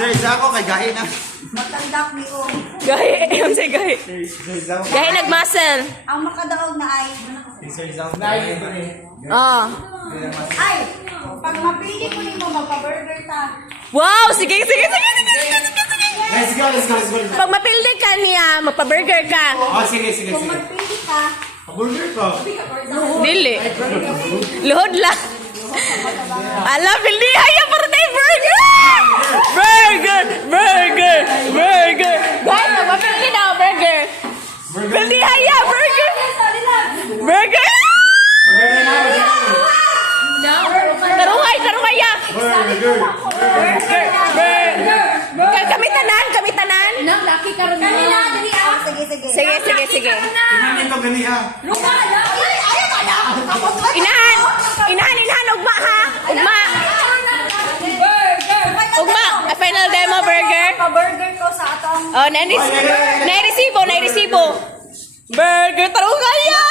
Research ako kay gahi na. Matandak ni O. Gahi, ayun si Gahi. Gahi nag-muscle. Ang makadaog na ay... Research ako. Oh. Ay! Pag mapili ko nimo magpa-burger ta. Wow, sige, sige, sige, sige, sige, sige, sige. Let's go, let's go, let's go. Pag mapildi ka niya, magpa-burger ka. Oh, sige, sige, Kung sige. magpili ka, Burger ko. Dili. Luhod lang. Ala, pildi haya para tayo burger! Burger! Burger! Burger! Guys, magpapildi na ako, burger. Pildi haya, burger! Burger! Burger na, burger na. Tarungay, tarungay ya! Burger. Burger! Burger! Kami tanan, kami tanan. Nang laki ka rin kanina, dali ah. Sige, sige. Sige, sige, sige. Tingnan ito gani ha. Lupa na. Ay, ayaw ka na. Inahan! Inahan, inahan, ugma ha! Ugma! Ugma! A final demo burger. Pa-burger ko sa atong... Oh, nai-resibo, nai-resibo. Burger, tarungay ya!